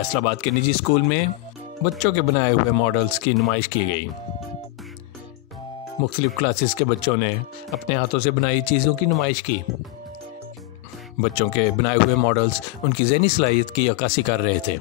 फैसलाबाद के निजी स्कूल में बच्चों के बनाए हुए मॉडल्स की नुमाइश की गई। मुख्तलिफ क्लासेस के बच्चों ने अपने हाथों से बनाई चीज़ों की नुमाइश की। बच्चों के बनाए हुए मॉडल्स उनकी ज़हनी सलाहियत की अक्कासी कर रहे थे।